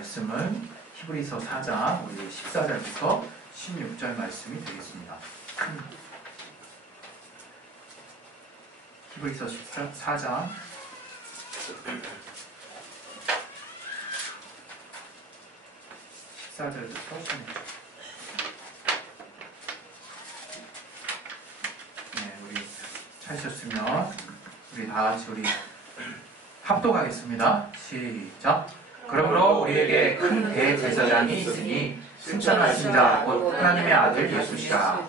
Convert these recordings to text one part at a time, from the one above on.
말씀은 히브리서 4장 우리 14절부터 16절 말씀이 되겠습니다. 히브리서 4장 14절부터 16절. 네, 우리 찾으셨으면 우리 다 같이 우리 합독하겠습니다. 시작. 그러므로 우리에게 큰 대제사장이 있으니 승천하신 자 곧 하나님의 아들 예수시라.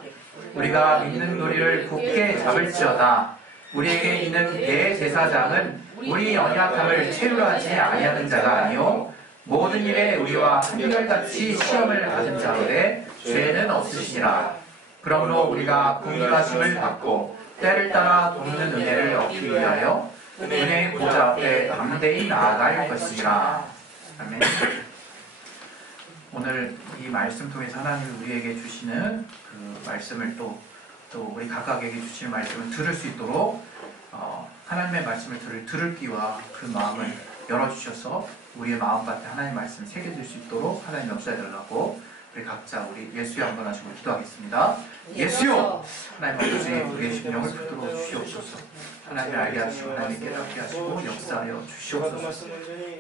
우리가 믿는 도리를 굳게 잡을지어다. 우리에게 있는 대제사장은 우리 연약함을 채우려하지 아니하는 자가 아니요 모든 일에 우리와 한결같이 시험을 받은 자로되 죄는 없으시니라. 그러므로 우리가 긍휼하심을 받고 때를 따라 돕는 은혜를 얻기 위하여 은혜의 보좌 앞에 담대히 나아갈 것이니라. 아멘. 오늘 이 말씀 통해서 하나님이 우리에게 주시는 그 말씀을 또 우리 각각에게 주시는 말씀을 들을 수 있도록 하나님의 말씀을 들을 귀와 그 마음을 열어주셔서 우리의 마음밭에 하나님의 말씀을 새겨줄 수 있도록 하나님 역사해달라고 우리 각자 우리 예수여 한번 하시고 기도하겠습니다. 예수여! 하나님 아버지 우리의 심령을 붙들어 주시옵소서. 하나님을 알게 하시고 하나님을 깨닫게 하시고 역사하여 주시옵소서.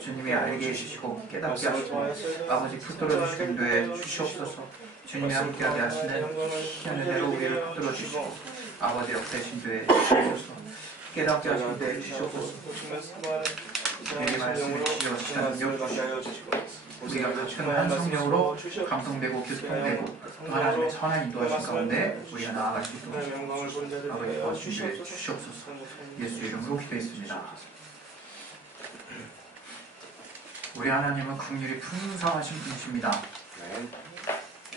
주님이 알게 해주시고 깨닫게 하시고 아버지 붙들어 주시고 인도해 주시옵소서. 주님이 함께하게 하시는 희한 은혜로 우리를 붙들어 주시고 아버지 역사에 인도해 주시옵소서. 깨닫게 하시고 인도해 주시옵소서. 우리의 말씀을 주여 시간 주시고 우리가 같은 한 성령으로 감동되고 교통되고 또 하나님의 선한 인도하신 가운데 우리가 나아갈 수 있도록 아버지 도와주시옵소서. 예수 이름으로 기도했습니다. 우리 하나님은 긍휼이 풍성하신 분이십니다.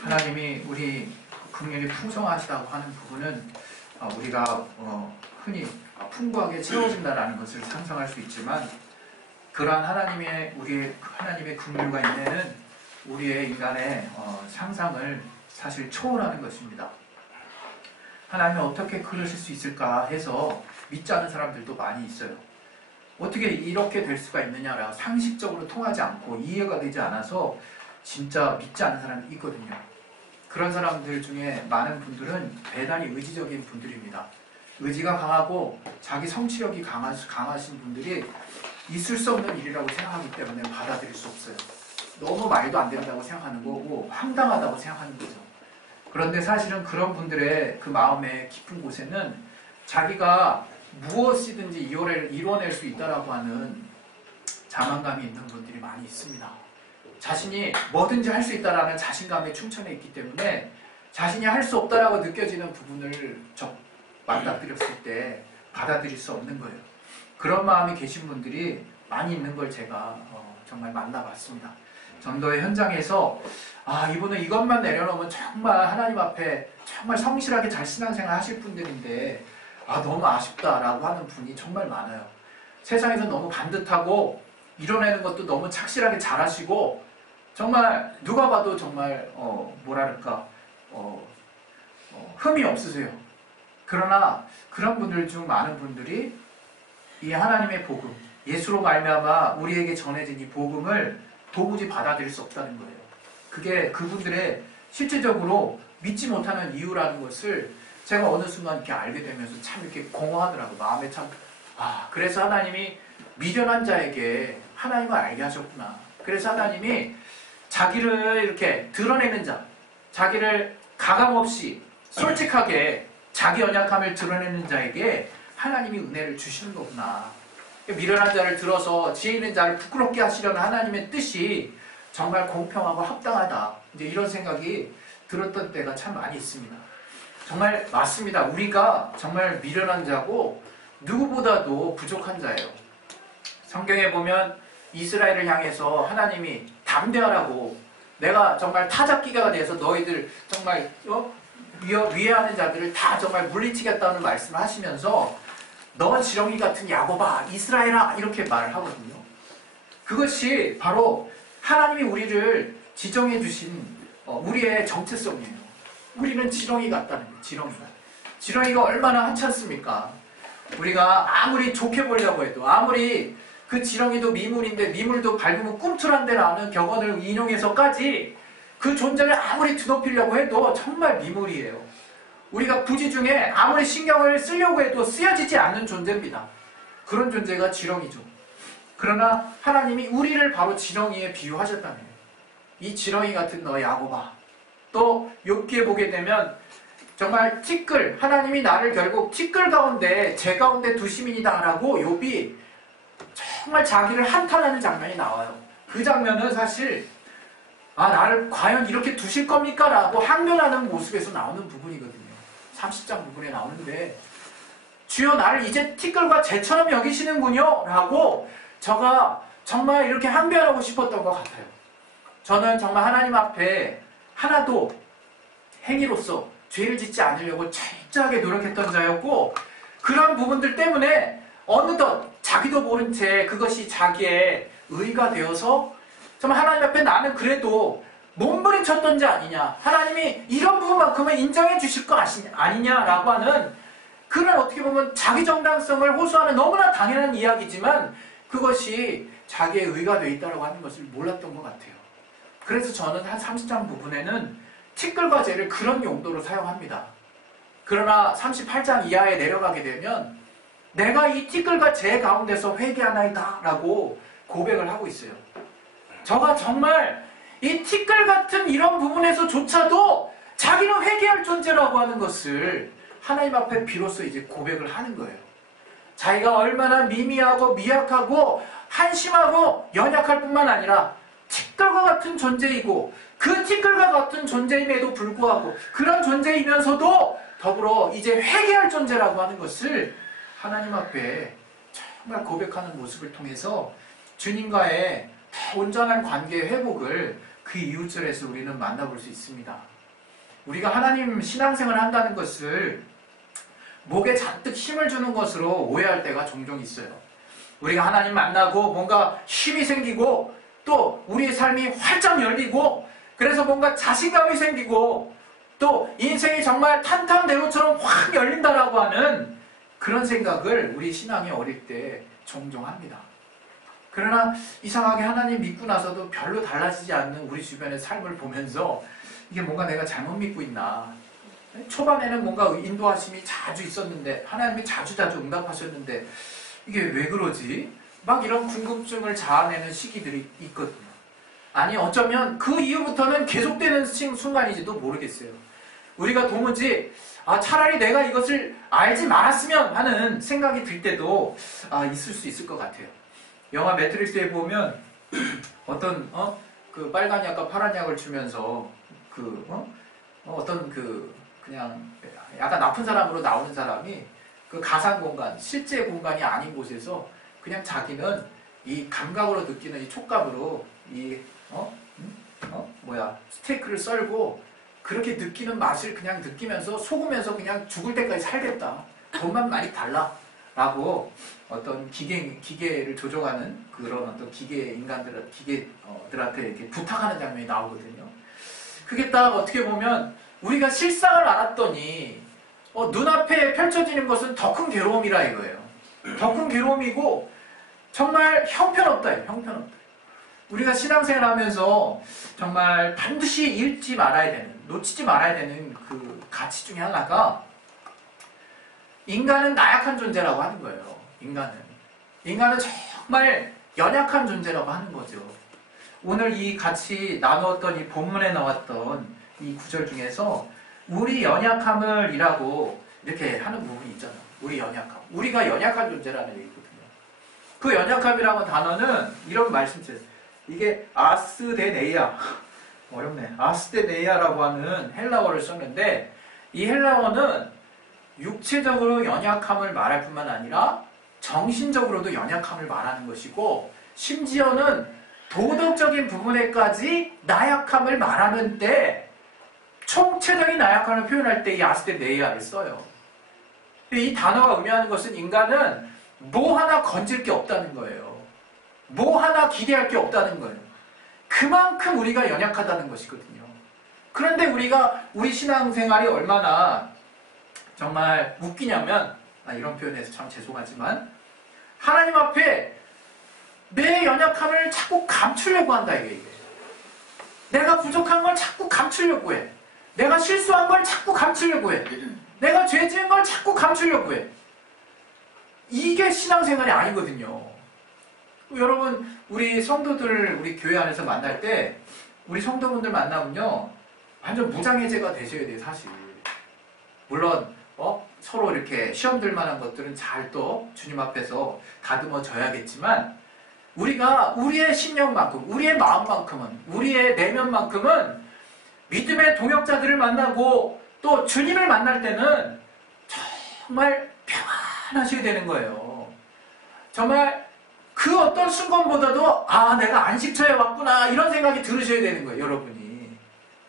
하나님이 우리 긍휼이 풍성하시다고 하는 부분은 우리가 흔히 풍부하게 채워진다라는 것을 상상할 수 있지만 그러한 하나님의 긍휼과 인내는 우리의 인간의 상상을 사실 초월하는 것입니다. 하나님은 어떻게 그러실 수 있을까 해서 믿지 않는 사람들도 많이 있어요. 어떻게 이렇게 될 수가 있느냐라 상식적으로 통하지 않고 이해가 되지 않아서 진짜 믿지 않는 사람이 있거든요. 그런 사람들 중에 많은 분들은 대단히 의지적인 분들입니다. 의지가 강하고 자기 성취력이 강하신 분들이 있을 수 없는 일이라고 생각하기 때문에 받아들일 수 없어요. 너무 말도 안 된다고 생각하는 거고 황당하다고 생각하는 거죠. 그런데 사실은 그런 분들의 그 마음의 깊은 곳에는 자기가 무엇이든지 이뤄낼 수 있다라고 하는 자만감이 있는 분들이 많이 있습니다. 자신이 뭐든지 할 수 있다라는 자신감에 충천해 있기 때문에 자신이 할 수 없다라고 느껴지는 부분을 맞닥뜨렸을 때 받아들일 수 없는 거예요. 그런 마음이 계신 분들이 많이 있는 걸 제가 정말 만나봤습니다. 전도의 현장에서 이분은 이것만 내려놓으면 정말 하나님 앞에 정말 성실하게 잘 신앙생활 하실 분들인데 너무 아쉽다라고 하는 분이 정말 많아요. 세상에서 너무 반듯하고 이뤄내는 것도 너무 착실하게 잘하시고 정말 누가 봐도 정말 흠이 없으세요. 그러나 그런 분들 중 많은 분들이 이 하나님의 복음, 예수로 말미암아 우리에게 전해진 이 복음을 도무지 받아들일 수 없다는 거예요. 그게 그분들의 실질적으로 믿지 못하는 이유라는 것을 제가 어느 순간 이렇게 알게 되면서 참 이렇게 공허하더라고요. 마음에 참 그래서 하나님이 미련한 자에게 하나님을 알게 하셨구나. 그래서 하나님이 자기를 이렇게 드러내는 자, 자기를 가감없이 솔직하게 자기 연약함을 드러내는 자에게 하나님이 은혜를 주시는 거구나. 미련한 자를 들어서 지혜 있는 자를 부끄럽게 하시려는 하나님의 뜻이 정말 공평하고 합당하다. 이제 이런 생각이 들었던 때가 참 많이 있습니다. 정말 맞습니다. 우리가 정말 미련한 자고 누구보다도 부족한 자예요. 성경에 보면 이스라엘을 향해서 하나님이 담대하라고 내가 정말 타작기가 돼서 너희들 정말 위해하는 자들을 다 정말 물리치겠다는 말씀을 하시면서 너 지렁이 같은 야곱아 이스라엘아 이렇게 말을 하거든요. 그것이 바로 하나님이 우리를 지정해 주신 우리의 정체성이에요. 우리는 지렁이 같다는 거예요. 지렁이가 얼마나 하찮습니까? 우리가 아무리 좋게 보려고 해도 아무리 그 지렁이도 미물인데 미물도 밟으면 꿈틀한데라는 격언을 인용해서까지 그 존재를 아무리 드높이려고 해도 정말 미물이에요. 우리가 부지 중에 아무리 신경을 쓰려고 해도 쓰여지지 않는 존재입니다. 그런 존재가 지렁이죠. 그러나 하나님이 우리를 바로 지렁이에 비유하셨다네요. 이 지렁이 같은 너 야곱아. 또 욥기에 보게 되면 정말 티끌, 하나님이 나를 결국 티끌 가운데 제 가운데 두심이니다 라고 욥이 정말 자기를 한탄하는 장면이 나와요. 그 장면은 사실 나를 과연 이렇게 두실 겁니까? 라고 항변하는 모습에서 나오는 부분이거든요. 30장 부분에 나오는데 주여 나를 이제 티끌과 재처럼 여기시는군요 라고 저가 정말 이렇게 항변하고 싶었던 것 같아요. 저는 정말 하나님 앞에 하나도 행위로서 죄를 짓지 않으려고 철저하게 노력했던 자였고 그런 부분들 때문에 어느덧 자기도 모른 채 그것이 자기의 의가 되어서 정말 하나님 앞에 나는 그래도 몸부림쳤던 자 아니냐, 하나님이 이런 부분만큼은 인정해 주실 거 아니냐라고 하는 그런 어떻게 보면 자기 정당성을 호소하는 너무나 당연한 이야기지만 그것이 자기의 의가 되어 있다고 하는 것을 몰랐던 것 같아요. 그래서 저는 한 30장 부분에는 티끌과 재를 그런 용도로 사용합니다. 그러나 38장 이하에 내려가게 되면 내가 이 티끌과 재 가운데서 회개하나이다 라고 고백을 하고 있어요. 저가 정말 이 티끌 같은 이런 부분에서조차도 자기는 회개할 존재라고 하는 것을 하나님 앞에 비로소 이제 고백을 하는 거예요. 자기가 얼마나 미미하고 미약하고 한심하고 연약할 뿐만 아니라 티끌과 같은 존재이고 그 티끌과 같은 존재임에도 불구하고 그런 존재이면서도 더불어 이제 회개할 존재라고 하는 것을 하나님 앞에 정말 고백하는 모습을 통해서 주님과의 온전한 관계의 회복을 그 이웃절에서 우리는 만나볼 수 있습니다. 우리가 하나님 신앙생활을 한다는 것을 목에 잔뜩 힘을 주는 것으로 오해할 때가 종종 있어요. 우리가 하나님 만나고 뭔가 힘이 생기고 또 우리의 삶이 활짝 열리고 그래서 뭔가 자신감이 생기고 또 인생이 정말 탄탄대로처럼 확 열린다라고 하는 그런 생각을 우리 신앙이 어릴 때 종종 합니다. 그러나 이상하게 하나님 믿고 나서도 별로 달라지지 않는 우리 주변의 삶을 보면서 이게 뭔가 내가 잘못 믿고 있나, 초반에는 뭔가 인도하심이 자주 있었는데 하나님이 자주자주 응답하셨는데 이게 왜 그러지? 막 이런 궁금증을 자아내는 시기들이 있거든요. 아니 어쩌면 그 이후부터는 계속되는 순간인지도 모르겠어요. 우리가 도무지 차라리 내가 이것을 알지 말았으면 하는 생각이 들 때도 있을 수 있을 것 같아요. 영화 매트릭스에 보면 어떤 그 빨간 약과 파란 약을 주면서 어떤 그냥 약간 나쁜 사람으로 나오는 사람이 그 가상 공간, 실제 공간이 아닌 곳에서 그냥 자기는 이 감각으로 느끼는 이 촉감으로 스테이크를 썰고 그렇게 느끼는 맛을 그냥 느끼면서 속으면서 그냥 죽을 때까지 살겠다. 돈만 많이 달라. 라고 어떤 기계를 조종하는 그런 어떤 기계들한테 이렇게 부탁하는 장면이 나오거든요. 그게 딱 어떻게 보면 우리가 실상을 알았더니 눈앞에 펼쳐지는 것은 더 큰 괴로움이라 이거예요. 더 큰 괴로움이고 정말 형편없다. 형편없다. 우리가 신앙생활 하면서 정말 반드시 잃지 말아야 되는, 놓치지 말아야 되는 그 가치 중에 하나가 인간은 나약한 존재라고 하는 거예요. 인간은 정말 연약한 존재라고 하는 거죠. 오늘 이 같이 나누었던 이 본문에 나왔던 이 구절 중에서 우리 연약함을이라고 이렇게 하는 부분이 있잖아요. 우리 연약함. 우리가 연약한 존재라는 얘기거든요. 그 연약함이라는 단어는 이런 말씀이에요. 이게 아스데네이아. 어렵네. 아스데네이아라고 하는 헬라어를 썼는데 이 헬라어는 육체적으로 연약함을 말할 뿐만 아니라 정신적으로도 연약함을 말하는 것이고 심지어는 도덕적인 부분에까지 나약함을 말하는 때 총체적인 나약함을 표현할 때 이 아스데네이아를 써요. 이 단어가 의미하는 것은 인간은 뭐 하나 건질 게 없다는 거예요. 뭐 하나 기대할 게 없다는 거예요. 그만큼 우리가 연약하다는 것이거든요. 그런데 우리 신앙생활이 얼마나 정말 웃기냐면 이런 표현에서 참 죄송하지만 하나님 앞에 내 연약함을 자꾸 감추려고 한다 이게. 내가 부족한 걸 자꾸 감추려고 해. 내가 실수한 걸 자꾸 감추려고 해. 내가 죄 지은 걸 자꾸 감추려고 해. 이게 신앙생활이 아니거든요. 여러분, 우리 성도들 우리 교회 안에서 만날 때 우리 성도분들 만나면요 완전 무장해제가 되셔야 돼요. 사실 물론 서로 이렇게 시험들 만한 것들은 잘 또 주님 앞에서 다듬어져야겠지만 우리가 우리의 심령만큼, 우리의 마음만큼은, 우리의 내면만큼은 믿음의 동역자들을 만나고 또 주님을 만날 때는 정말 평안하셔야 되는 거예요. 정말 그 어떤 순간보다도 내가 안식처에 왔구나 이런 생각이 들으셔야 되는 거예요. 여러분이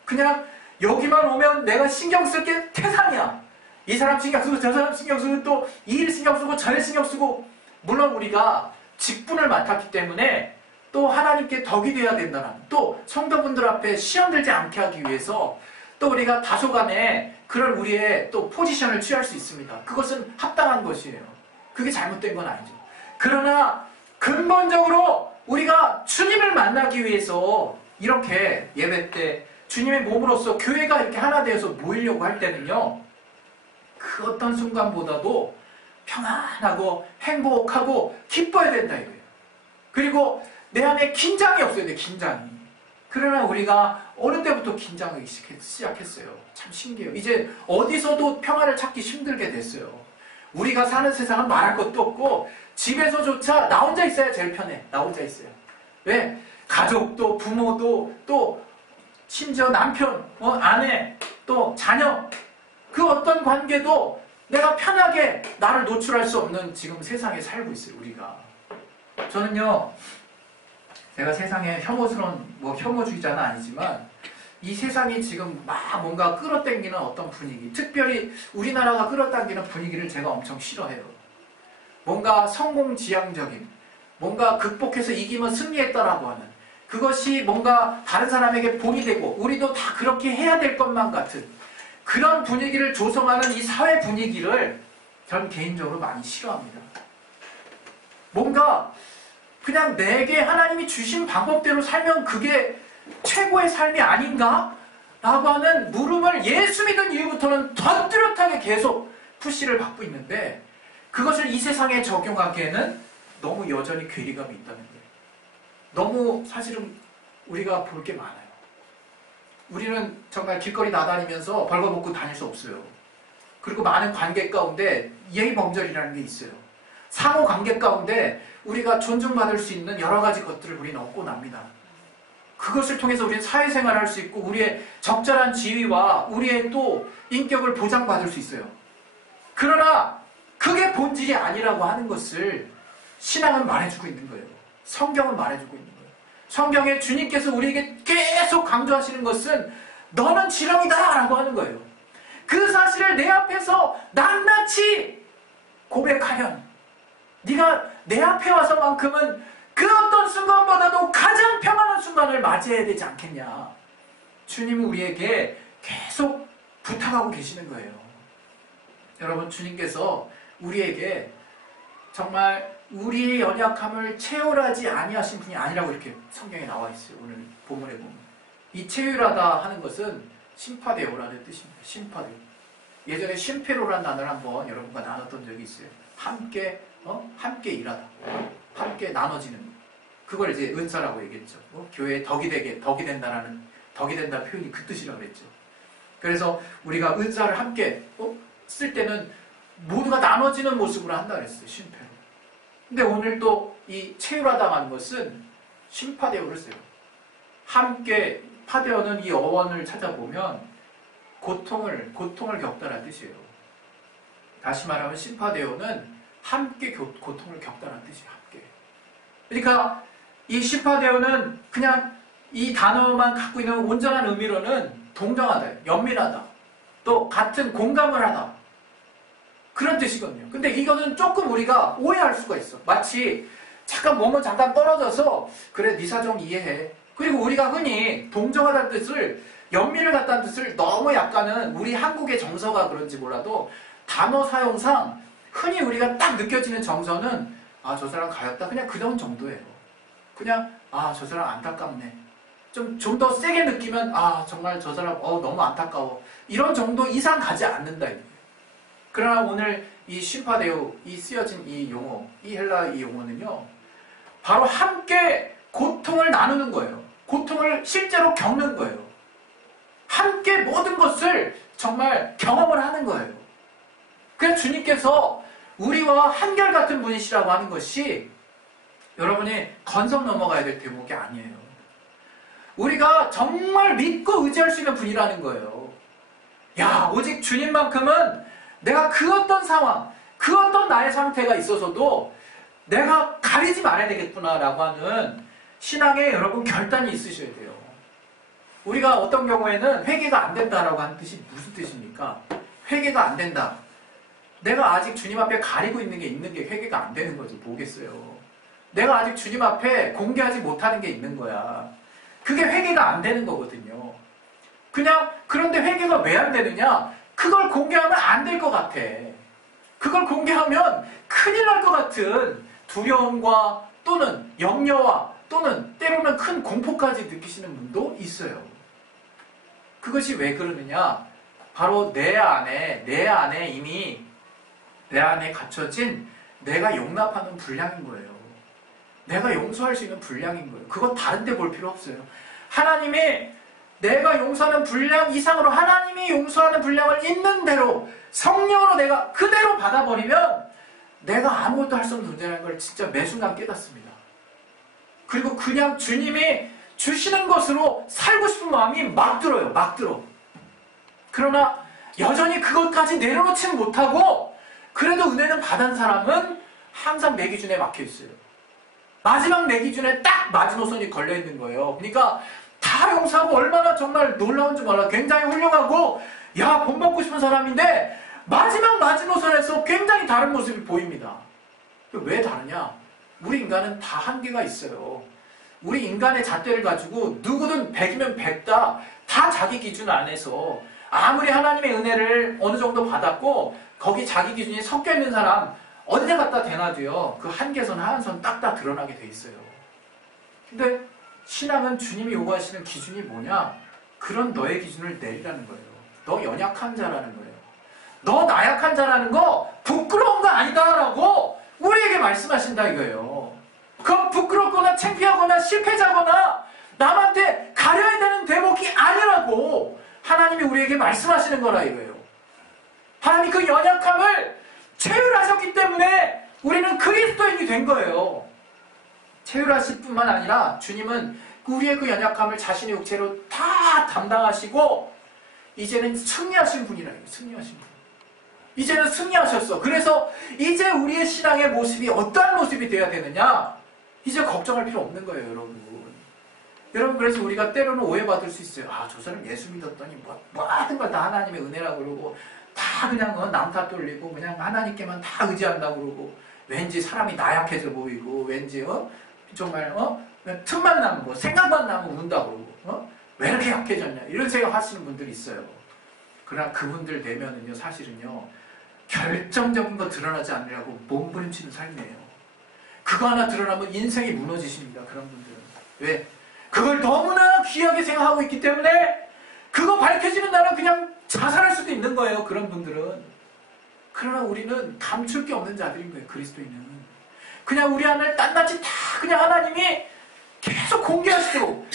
그냥 여기만 오면 내가 신경 쓸 게 태산이야. 이 사람 신경 쓰고 저 사람 신경 쓰고 또 이 일 신경 쓰고 저 일 신경 쓰고. 물론 우리가 직분을 맡았기 때문에 또 하나님께 덕이 되어야 된다는, 또 성도분들 앞에 시험 들지 않게 하기 위해서 또 우리가 다소간에 그런 우리의 또 포지션을 취할 수 있습니다. 그것은 합당한 것이에요. 그게 잘못된 건 아니죠. 그러나 근본적으로 우리가 주님을 만나기 위해서 이렇게 예배 때 주님의 몸으로서 교회가 이렇게 하나 되어서 모이려고 할 때는요, 그 어떤 순간보다도 평안하고 행복하고 기뻐야 된다 이거예요. 그리고 내 안에 긴장이 없어야 돼. 긴장이. 그러나 우리가 어느 때부터 긴장하기 시작했어요. 참 신기해요. 이제 어디서도 평안을 찾기 힘들게 됐어요. 우리가 사는 세상은 말할 것도 없고 집에서조차 나 혼자 있어야 제일 편해. 나 혼자 있어요. 왜? 가족도 부모도 또 심지어 남편, 아내, 또 자녀, 그 어떤 관계도 내가 편하게 나를 노출할 수 없는 지금 세상에 살고 있어요. 우리가. 저는요, 제가 세상에 혐오스러운 혐오주의자는 아니지만 이 세상이 지금 막 뭔가 끌어당기는 어떤 분위기, 특별히 우리나라가 끌어당기는 분위기를 제가 엄청 싫어해요. 뭔가 성공지향적인, 뭔가 극복해서 이기면 승리했다라고 하는, 그것이 뭔가 다른 사람에게 본이 되고 우리도 다 그렇게 해야 될 것만 같은 그런 분위기를 조성하는 이 사회 분위기를 전 개인적으로 많이 싫어합니다. 뭔가 그냥 내게 하나님이 주신 방법대로 살면 그게 최고의 삶이 아닌가? 라고 하는 물음을 예수 믿은 이후부터는 더 뚜렷하게 계속 푸시를 받고 있는데, 그것을 이 세상에 적용하기에는 너무 여전히 괴리감이 있다는 거예요. 너무 사실은 우리가 볼 게 많아요. 우리는 정말 길거리 나다니면서 벌거벗고 다닐 수 없어요. 그리고 많은 관계 가운데 예의범절이라는 게 있어요. 상호 관계 가운데 우리가 존중받을 수 있는 여러 가지 것들을 우리는 얻고 납니다. 그것을 통해서 우리는 사회생활을 할 수 있고 우리의 적절한 지위와 우리의 또 인격을 보장받을 수 있어요. 그러나 그게 본질이 아니라고 하는 것을 신앙은 말해주고 있는 거예요. 성경은 말해주고 있는 거예요. 성경에 주님께서 우리에게 계속 강조하시는 것은 너는 지렁이다 라고 하는 거예요. 그 사실을 내 앞에서 낱낱이 고백하면 네가 내 앞에 와서만큼은 그 어떤 순간보다도 가장 평안한 순간을 맞이해야 되지 않겠냐. 주님은 우리에게 계속 부탁하고 계시는 거예요. 여러분, 주님께서 우리에게 정말 우리의 연약함을 체휼하지 아니하신 분이 아니라고 이렇게 성경에 나와 있어요. 오늘 본문에 보면 이 체휼하다 하는 것은 심파되오라는 뜻입니다. 심파되오. 예전에 심페로라는 단어를 한번 여러분과 나눴던 적이 있어요. 함께 일하다, 함께 나눠지는, 그걸 이제 은사라고 얘기했죠. 교회에 덕이 된다는 표현이 그 뜻이라고 그랬죠. 그래서 우리가 은사를 함께 쓸 때는 모두가 나눠지는 모습으로 한다 그랬어요. 심페로. 근데 오늘 또 이 체휼하다는 것은 심파데오를 써요. 함께, 파데오는 이 어원을 찾아보면 고통을 겪다라는 뜻이에요. 다시 말하면 심파데오는 함께 고통을 겪다라는 뜻이에요. 함께. 그러니까 이 심파데오는 그냥 이 단어만 갖고 있는 온전한 의미로는 동정하다, 연민하다, 또 같은 공감을 하다, 그런 뜻이거든요. 근데 이거는 조금 우리가 오해할 수가 있어. 마치 잠깐 떨어져서 그래 네 사정 이해해. 그리고 우리가 흔히 동정하다는 뜻을, 연민을 갖다는 뜻을 너무 약간은 우리 한국의 정서가 그런지 몰라도 단어 사용상 흔히 우리가 딱 느껴지는 정서는 저 사람 가엾다, 그냥 그런 정도예요. 그냥 저 사람 안타깝네. 좀 더 세게 느끼면 정말 저 사람 너무 안타까워. 이런 정도 이상 가지 않는다. 그러나 오늘 이 심파데오, 이 쓰여진 이 용어, 이 헬라 이 용어는요, 바로 함께 고통을 나누는 거예요. 고통을 실제로 겪는 거예요. 함께 모든 것을 정말 경험을 하는 거예요. 그래서 주님께서 우리와 한결같은 분이시라고 하는 것이 여러분이 건성 넘어가야 될 대목이 아니에요. 우리가 정말 믿고 의지할 수 있는 분이라는 거예요. 오직 주님만큼은 내가 그 어떤 상황, 그 어떤 나의 상태가 있어서도 내가 가리지 말아야 되겠구나라고 하는 신앙에 여러분 결단이 있으셔야 돼요. 우리가 어떤 경우에는 회개가 안 된다라고 하는 뜻이 무슨 뜻입니까? 회개가 안 된다. 내가 아직 주님 앞에 가리고 있는 게 회개가 안 되는 거지 뭐겠어요. 내가 아직 주님 앞에 공개하지 못하는 게 있는 거야. 그게 회개가 안 되는 거거든요. 그런데 회개가 왜 안 되느냐? 그걸 공개하면 안 될 것 같아. 그걸 공개하면 큰일 날 것 같은 두려움과 또는 염려와 또는 때로는 큰 공포까지 느끼시는 분도 있어요. 그것이 왜 그러느냐? 바로 내 안에 이미 내 안에 갖춰진 내가 용납하는 분량인 거예요. 내가 용서할 수 있는 분량인 거예요. 그건 다른 데 볼 필요 없어요. 하나님이 내가 용서하는 분량 이상으로 하나님이 용서하는 분량을 있는 대로 성령으로 내가 그대로 받아버리면 내가 아무것도 할 수 없는 존재라는 걸 진짜 매 순간 깨닫습니다. 그리고 그냥 주님이 주시는 것으로 살고 싶은 마음이 막 들어요. 막 들어. 그러나 여전히 그것까지 내려놓지는 못하고 그래도 은혜는 받은 사람은 항상 내 기준에 막혀 있어요. 마지막 내 기준에 딱 마지노선이 걸려있는 거예요. 그러니까 다 용서하고 얼마나 정말 놀라운 줄 몰라. 굉장히 훌륭하고 본받고 싶은 사람인데 마지막 마지노선에서 굉장히 다른 모습이 보입니다. 왜 다르냐? 우리 인간은 다 한계가 있어요. 우리 인간의 잣대를 가지고 누구든 100이면 100다 다 자기 기준 안에서 아무리 하나님의 은혜를 어느 정도 받았고 거기 자기 기준이 섞여 있는 사람 어디에 갖다 대놔도요 그 한계선 하한선 딱딱 드러나게 돼 있어요. 근데 신앙은 주님이 요구하시는 기준이 뭐냐? 그런 너의 기준을 내리라는 거예요. 너 연약한 자라는 거예요. 너 나약한 자라는 거 부끄러운 거 아니다라고 우리에게 말씀하신다 이거예요. 그건 부끄럽거나 창피하거나 실패자거나 남한테 가려야 되는 대목이 아니라고 하나님이 우리에게 말씀하시는 거라 이거예요. 하나님이 그 연약함을 체휼하셨기 때문에 우리는 그리스도인이 된 거예요. 체휼하실 뿐만 아니라 주님은 우리의 그 연약함을 자신의 육체로 다 담당하시고 이제는 승리하신 분이라요. 승리하신 분. 이제는 승리하셨어. 그래서 이제 우리의 신앙의 모습이 어떠한 모습이 되어야 되느냐? 이제 걱정할 필요 없는 거예요, 여러분. 여러분, 그래서 우리가 때로는 오해받을 수 있어요. 저 사람 예수 믿었더니 모든 걸 다 하나님의 은혜라고 그러고 다 그냥 남 탓 돌리고 그냥 하나님께만 다 의지한다고 그러고 왠지 사람이 나약해져 보이고 왠지 정말 틈만 나면 생각만 나면 운다고 그러고 왜 이렇게 약해졌냐 이런 생각 하시는 분들이 있어요. 그러나 그분들 내면은요 사실은요 결정적인 거 드러나지 않으려고 몸부림치는 삶이에요. 그거 하나 드러나면 인생이 무너지십니다. 그런 분들은. 왜? 그걸 너무나 귀하게 생각하고 있기 때문에 그거 밝혀지는 날은 그냥 자살할 수도 있는 거예요. 그런 분들은. 그러나 우리는 감출 게 없는 자들인 거예요. 그리스도인은. 그냥 우리 안을 낱낱이 다 그냥 하나님이 계속 공개하시도록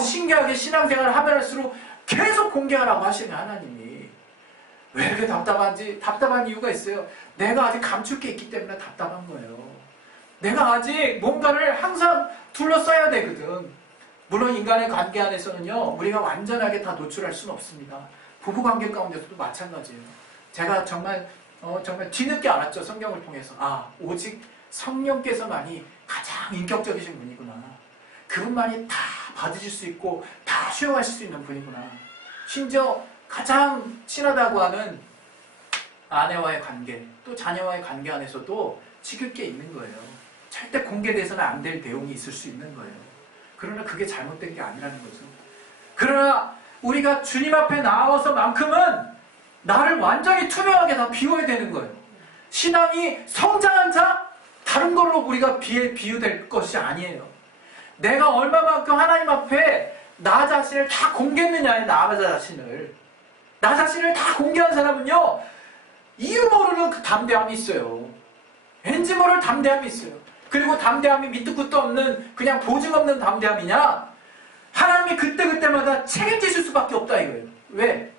신기하게 신앙생활을 하면 할수록 계속 공개하라고 하시는 하나님이 왜 이렇게 답답한지 답답한 이유가 있어요. 내가 아직 감출 게 있기 때문에 답답한 거예요. 내가 아직 뭔가를 항상 둘러싸야 되거든. 물론 인간의 관계 안에서는요 우리가 완전하게 다 노출할 수는 없습니다. 부부관계 가운데서도 마찬가지예요. 제가 정말 뒤늦게 알았죠. 성경을 통해서. 오직 성령께서만이 가장 인격적이신 분이구나. 그분만이 다 받으실 수 있고 다 수용하실 수 있는 분이구나. 심지어 가장 친하다고 하는 아내와의 관계 또 자녀와의 관계 안에서도 지킬 게 있는 거예요. 절대 공개돼서는 안 될 내용이 있을 수 있는 거예요. 그러나 그게 잘못된 게 아니라는 거죠. 그러나 우리가 주님 앞에 나와서만큼은 나를 완전히 투명하게 다 비워야 되는 거예요. 신앙이 성장한 자 다른 걸로 우리가 비유될 것이 아니에요. 내가 얼마만큼 하나님 앞에 나 자신을 다 공개했느냐에 나 자신을 다 공개한 사람은요, 이유 모르는 그 담대함이 있어요. 왠지 모를 담대함이 있어요. 그리고 담대함이 밑도 끝도 없는 그냥 보증 없는 담대함이냐? 하나님이 그때그때마다 책임지실 수밖에 없다 이거예요. 왜?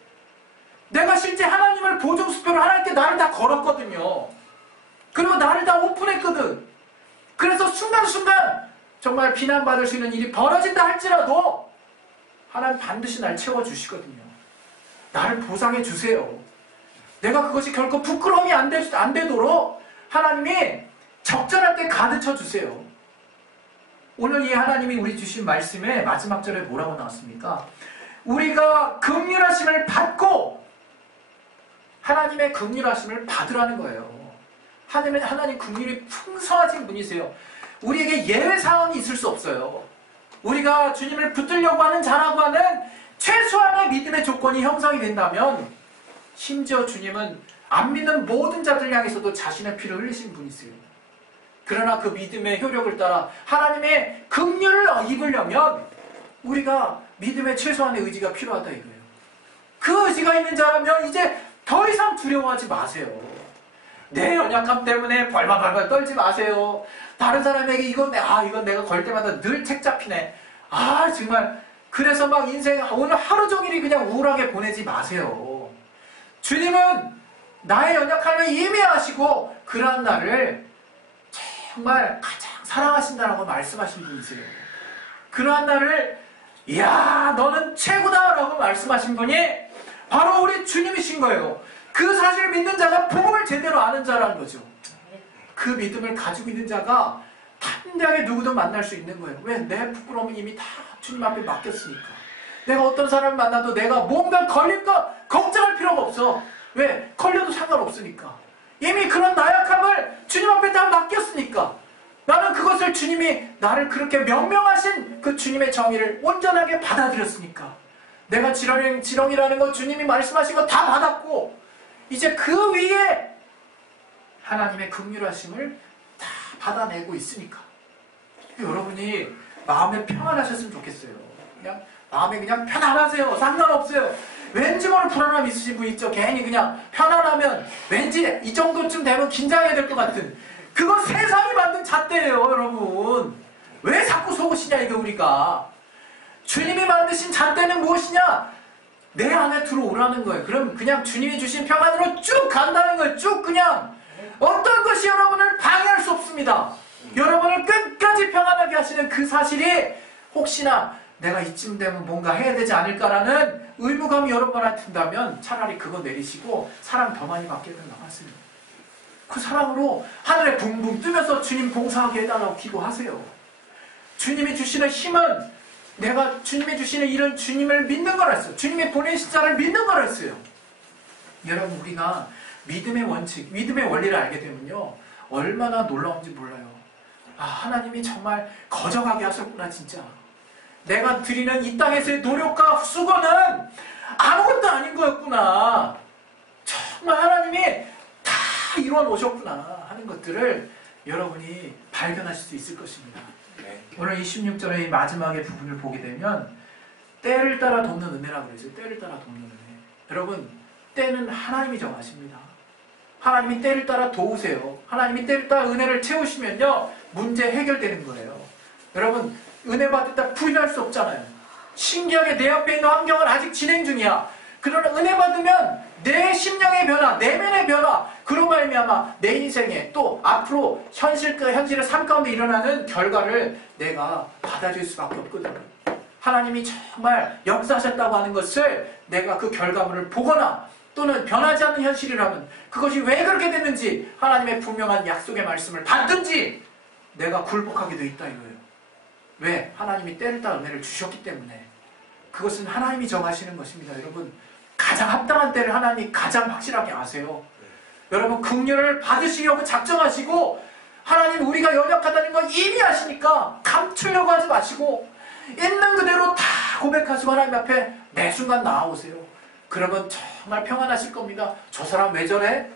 내가 실제 하나님을 보증수표로 하나님께 나를 다 걸었거든요. 그리고 나를 다 오픈했거든. 그래서 순간순간 정말 비난받을 수 있는 일이 벌어진다 할지라도 하나님 반드시 날 채워주시거든요. 나를 보상해 주세요. 내가 그것이 결코 부끄러움이 안 되도록 하나님이 적절할 때 가르쳐 주세요. 오늘 이 하나님이 우리 주신 말씀의 마지막 절에 뭐라고 나왔습니까? 우리가 긍휼하심을 받고 하나님의 긍휼하심을 받으라는 거예요. 하나님 긍휼이 풍성하신 분이세요. 우리에게 예외 상황이 있을 수 없어요. 우리가 주님을 붙들려고 하는 자라고 하는 최소한의 믿음의 조건이 형성이 된다면 심지어 주님은 안 믿는 모든 자들 향해서도 자신의 피를 흘리신 분이세요. 그러나 그 믿음의 효력을 따라 하나님의 긍휼을 입으려면 우리가 믿음의 최소한의 의지가 필요하다 이거예요. 그 의지가 있는 자라면 이제 더 이상 두려워하지 마세요. 내 연약함 때문에 벌벌벌 떨지 마세요. 다른 사람에게 이건 내가 걸 때마다 늘 책 잡히네. 정말 그래서 막 인생 오늘 하루 종일이 그냥 우울하게 보내지 마세요. 주님은 나의 연약함을 이미 아시고 그러한 나를 정말 가장 사랑하신다라고 말씀하신 분이세요. 그러한 나를 너는 최고다라고 말씀하신 분이 바로 우리 주님이신 거예요. 그 사실을 믿는 자가 복음을 제대로 아는 자라는 거죠. 그 믿음을 가지고 있는 자가 담대하게 누구든 만날 수 있는 거예요. 왜? 내 부끄러움은 이미 다 주님 앞에 맡겼으니까. 내가 어떤 사람을 만나도 내가 뭔가 걸릴까 걱정할 필요가 없어. 왜? 걸려도 상관없으니까. 이미 그런 나약함을 주님 앞에 다 맡겼으니까. 나는 그것을 주님이 나를 그렇게 명명하신 그 주님의 정의를 온전하게 받아들였으니까. 내가 지렁이라는 거 주님이 말씀하신 거 다 받았고 이제 그 위에 하나님의 긍휼하심을 다 받아내고 있으니까. 여러분이 마음에 평안하셨으면 좋겠어요. 그냥 마음에 그냥 편안하세요. 상관없어요. 왠지 모를 불안함 있으신 분 있죠. 괜히 그냥 편안하면 왠지 이 정도쯤 되면 긴장해야 될 것 같은, 그거 세상이 만든 잣대예요. 여러분 왜 자꾸 속으시냐 이거. 우리가 주님이 만드신 잣대는 무엇이냐? 내 안에 들어오라는 거예요. 그럼 그냥 주님이 주신 평안으로 쭉 간다는 거예요. 쭉 그냥 어떤 것이 여러분을 방해할 수 없습니다. 여러분을 끝까지 평안하게 하시는 그 사실이 혹시나 내가 이쯤 되면 뭔가 해야 되지 않을까라는 의무감이 여러분한테 든다면 차라리 그거 내리시고 사랑 더 많이 받게 나갔습니다. 그 사랑으로 하늘에 붕붕 뜨면서 주님 봉사하게 해달라고 기도하세요. 주님이 주시는 힘은 내가 주님이 주시는 일은 주님을 믿는 거라 했어요. 주님이 보내신 자를 믿는 거라 했어요. 여러분 우리가 믿음의 원칙, 믿음의 원리를 알게 되면요 얼마나 놀라운지 몰라요. 하나님이 정말 거저가게 하셨구나 진짜. 내가 드리는 이 땅에서의 노력과 수고는 아무것도 아닌 거였구나. 정말 하나님이 다 이루어 놓으셨구나 하는 것들을 여러분이 발견하실 수 있을 것입니다. 오늘 26절의 마지막의 부분을 보게 되면 때를 따라 돕는 은혜라고 그랬어요. 때를 따라 돕는 은혜. 여러분 때는 하나님이 정하십니다. 하나님이 때를 따라 도우세요. 하나님이 때를 따라 은혜를 채우시면요 문제 해결되는 거예요. 여러분 은혜 받을 때 부인할 수 없잖아요. 신기하게 내 앞에 있는 환경은 아직 진행 중이야. 그러나 은혜 받으면 내 심령의 변화, 내면의 변화, 그런 말미암아 내 인생에 또 앞으로 현실의 삶 가운데 일어나는 결과를 내가 받아들일 수밖에 없거든요. 하나님이 정말 역사하셨다고 하는 것을 내가 그 결과물을 보거나 또는 변하지 않는 현실이라면 그것이 왜 그렇게 됐는지 하나님의 분명한 약속의 말씀을 받든지 내가 굴복하게 돼 있다 이거예요. 왜? 하나님이 때를 따라 은혜를 주셨기 때문에. 그것은 하나님이 정하시는 것입니다. 여러분 가장 합당한 때를 하나님이 가장 확실하게 아세요. 여러분 긍휼을 받으시려고 작정하시고 하나님 우리가 연약하다는 걸 이미 아시니까 감추려고 하지 마시고 있는 그대로 다 고백하시고 하나님 앞에 매 순간 나아오세요. 그러면 정말 평안하실 겁니다. 저 사람 왜 저래?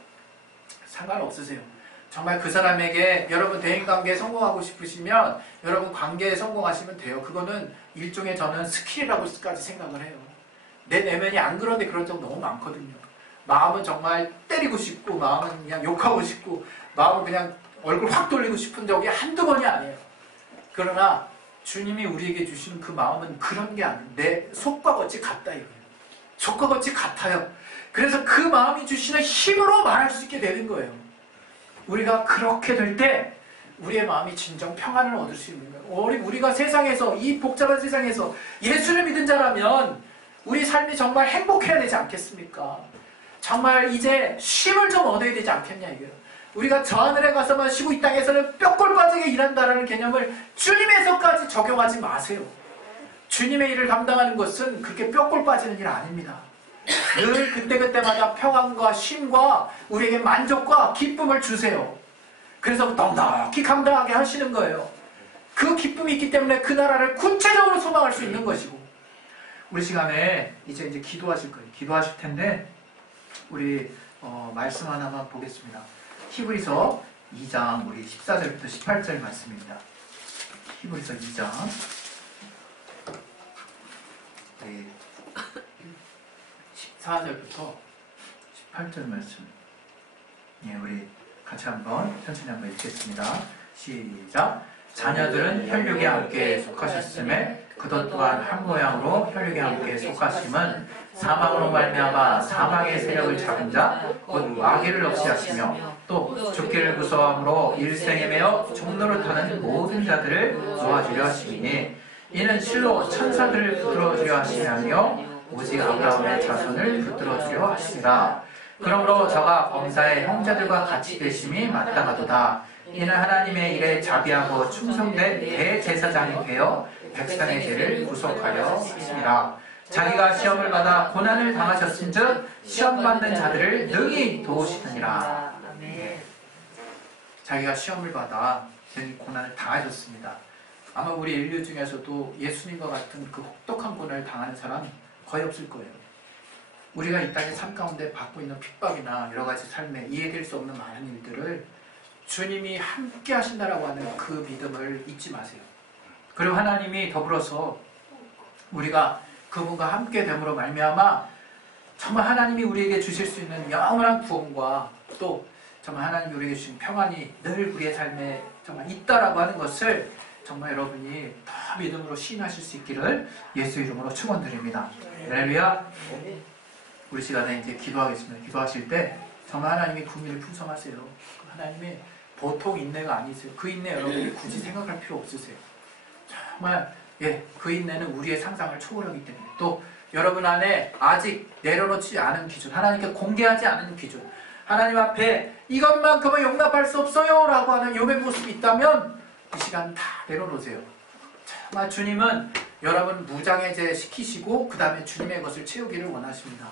상관없으세요. 정말 그 사람에게 여러분 대인관계에 성공하고 싶으시면 여러분 관계에 성공하시면 돼요. 그거는 일종의 저는 스킬이라고까지 생각을 해요. 내 내면이 안 그런데 그런 적 너무 많거든요. 마음은 정말 때리고 싶고 마음은 그냥 욕하고 싶고 마음은 그냥 얼굴 확 돌리고 싶은 적이 한두 번이 아니에요. 그러나 주님이 우리에게 주시는 그 마음은 그런 게 아니에요. 내 속과 겉이 같다 이거예요. 속과 겉이 같아요. 그래서 그 마음이 주시는 힘으로 말할 수 있게 되는 거예요. 우리가 그렇게 될 때 우리의 마음이 진정 평안을 얻을 수 있는 거예요. 우리가 세상에서 이 복잡한 세상에서 예수를 믿은 자라면 우리 삶이 정말 행복해야 되지 않겠습니까? 정말 이제 쉼을 좀 얻어야 되지 않겠냐 이거예요. 우리가 저 하늘에 가서만 쉬고 이 땅에서는 뼈골 빠지게 일한다라는 개념을 주님에서까지 적용하지 마세요. 주님의 일을 감당하는 것은 그렇게 뼈골 빠지는 일 아닙니다. 늘 그때그때마다 평안과 쉼과 우리에게 만족과 기쁨을 주세요. 그래서 넉넉히 감당하게 하시는 거예요. 그 기쁨이 있기 때문에 그 나라를 구체적으로 소망할 수 있는 것이고. 우리 시간에 이제 기도하실 거예요. 기도하실 텐데 우리 말씀 하나만 보겠습니다. 히브리서 2장 우리 14절부터 18절 말씀입니다. 히브리서 2장 네. 14절부터 18절 말씀. 예, 우리 같이 천천히 한번 읽겠습니다. 시작. 자녀들은 혈육에 함께 속하셨음에 그것 또한 한 모양으로 혈육에 함께 속하심은 사망으로 말미암아 사망의 세력을 잡은 자 곧 마귀를 없이 하시며 또 죽기를 무서워함으로 일생에 매어 종로를 타는 모든 자들을 놓아주려 하시니 이는 실로 천사들을 붙들어주려 하시며 오직 아브라함의 자손을 붙들어주려 하시니라. 그러므로 저가 범사의 형제들과 같이 되심이 마땅하도다. 이는 하나님의 일에 자비하고 충성된 대제사장이 되어 백성의 죄를 구속하려 하시니라. 자기가 시험을 받아 고난을 당하셨은즉 시험받는 자들을 능히 도우시느니라. 네. 자기가 시험을 받아 능히 고난을 당하셨습니다. 아마 우리 인류 중에서도 예수님과 같은 그 혹독한 고난을 당하는 사람 거의 없을 거예요. 우리가 이 땅의 삶 가운데 받고 있는 핍박이나 여러 가지 삶에 이해될 수 없는 많은 일들을 주님이 함께 하신다라고 하는 그 믿음을 잊지 마세요. 그리고 하나님이 더불어서 우리가 그분과 함께 됨으로 말미암아 정말 하나님이 우리에게 주실 수 있는 영원한 구원과 또 정말 하나님이 우리에게 주신 평안이 늘 우리의 삶에 정말 있다라고 하는 것을 정말 여러분이 더 믿음으로 시인하실 수 있기를 예수 이름으로 축원드립니다. 할렐루야. 우리 시간에 이제 기도하겠습니다. 기도하실 때 정말 하나님이 국민을 풍성하세요. 하나님이 보통 인내가 아니세요. 그 인내 여러분이 굳이 생각할 필요 없으세요. 정말 그 인내는 우리의 상상을 초월하기 때문에 또 여러분 안에 아직 내려놓지 않은 기준, 하나님께 공개하지 않은 기준, 하나님 앞에 이것만큼은 용납할 수 없어요 라고 하는 욥의 모습이 있다면 이 시간 다 내려놓으세요. 정말 주님은 여러분 무장해제 시키시고 그 다음에 주님의 것을 채우기를 원하십니다.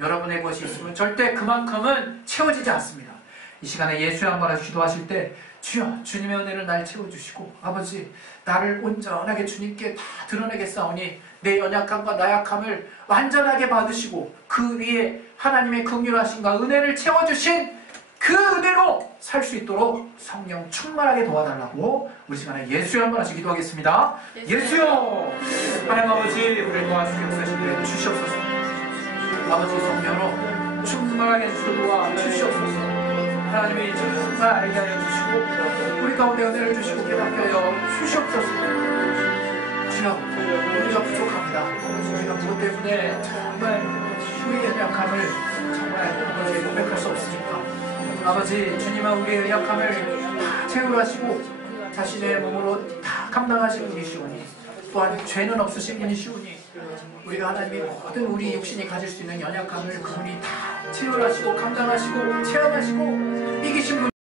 여러분의 것이 있으면 절대 그만큼은 채워지지 않습니다. 이 시간에 예수의 한번에 기도하실 때 주여 주님의 은혜를 날 채워주시고 아버지 나를 온전하게 주님께 다 드러내겠사오니 내 연약함과 나약함을 완전하게 받으시고 그 위에 하나님의 긍휼하심과 은혜를 채워주신 그 은혜로 살 수 있도록 성령 충만하게 도와달라고 우리 시간에 예수의 한번 하시 기도하겠습니다. 예수여 하나님 아버지 우리를 도와주시옵소서. 주시옵소서. 아버지 성령으로 충만하게 주도와 주시옵소서. 하나님이 정말 알게 하여 주시고 우리 가운데 은혜를 주시고 깨닫게 하여 주시옵소서. 주여 우리가 부족합니다. 우리가 무엇 때문에 정말 우리의 연약함을 정말 아버지 고백할 수 없으니까 아버지 주님은 우리의 연약함을 다 채울하시고 자신의 몸으로 다 감당하신 분이시오니 또한 죄는 없으신 분이시오니 우리가 하나님이 모든 우리 육신이 가질 수 있는 연약함을 그분이 다 채울하시고 감당하시고 체험하시고 이기신 분